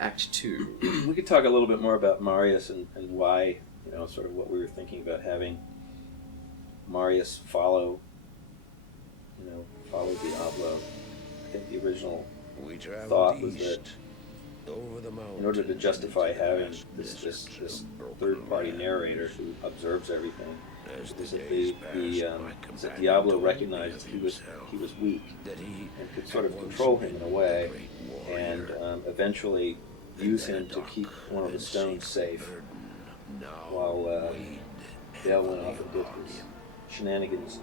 Act 2. We could talk a little bit more about Marius and why, sort of what we were thinking about having Marius follow Diablo. I think the original thought was that in order to justify having this third-party narrator who observes everything, was that Diablo recognized he was weak and could sort of control him in a way, and eventually use him to keep one of the stones safe while Dale went off and did his shenanigans.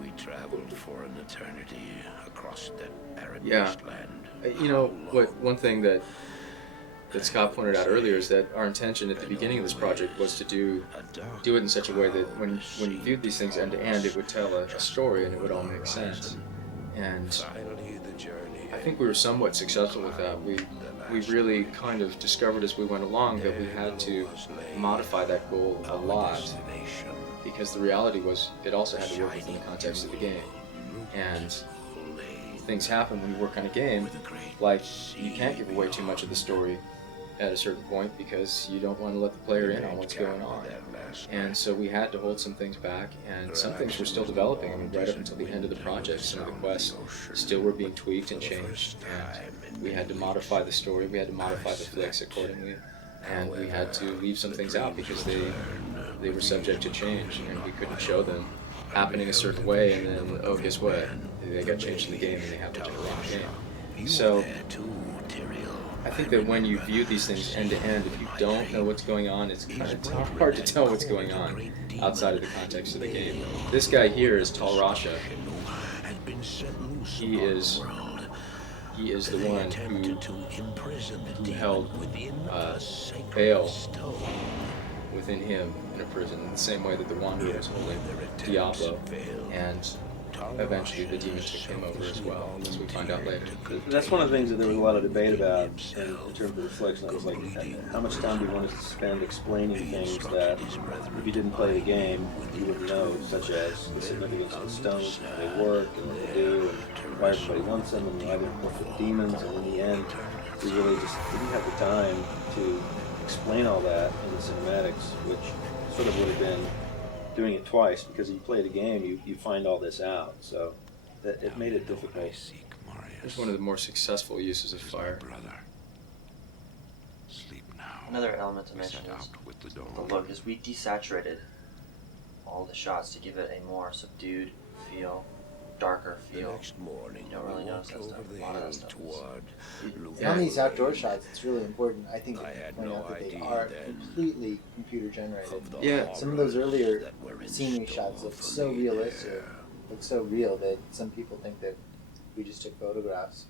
We traveled for an eternity across that arid Yeah. wasteland. One thing that Scott pointed out earlier is that our intention at the beginning of this project was to do it in such a way that when you viewed these things end to end, it would tell a story and it would all make sense. And I think we were somewhat successful with that. We really kind of discovered as we went along that we had to modify that goal a lot, because the reality was it also had to work within the context of the game. And things happen when you work on a game, like you can't give away too much of the story at a certain point because you don't want to let the player in on what's going on. And so we had to hold some things back, and some things were still developing. I mean, right up until the end of the project, some of the quests still were being tweaked and changed, and we had to modify the story, we had to modify the flicks accordingly, and we had to leave some things out because they were subject to change, and we couldn't show them happening a certain way, and then, oh, guess what? They got changed in the game, and they happened to the game. So I think that when you view these things end to end, if you don't know what's going on, it's kind of hard to tell what's going on outside of the context of the game. This guy here is Tal Rasha. He is the one who held Baal within him in a prison, in the same way that the Wanderer was holding Diablo, and eventually the demon took him over as well, as we find out later. That's one of the things that there was a lot of debate about in terms of reflection. It was like, how much time do you want us to spend explaining things that if you didn't play the game, you wouldn't know, such as the significance of the stones, how they work, and what they do, and why everybody wants them, and why they're important for demons, and in the end, we really just didn't have the time to explain all that in the cinematics, which sort of would have been doing it twice, because if you play the game, you find all this out, so that it made it difficult. It's one of the more successful uses of fire. Another element to mention is the look, as we desaturated all the shots to give it a more subdued feel, darker feel. You don't really notice that stuff. A lot of that stuff is... On these outdoor shots, it's really important, I think, to point out that they are completely computer generated. Yeah. Some of those earlier scenery shots look so realistic, look so real, that some people think that we just took photographs.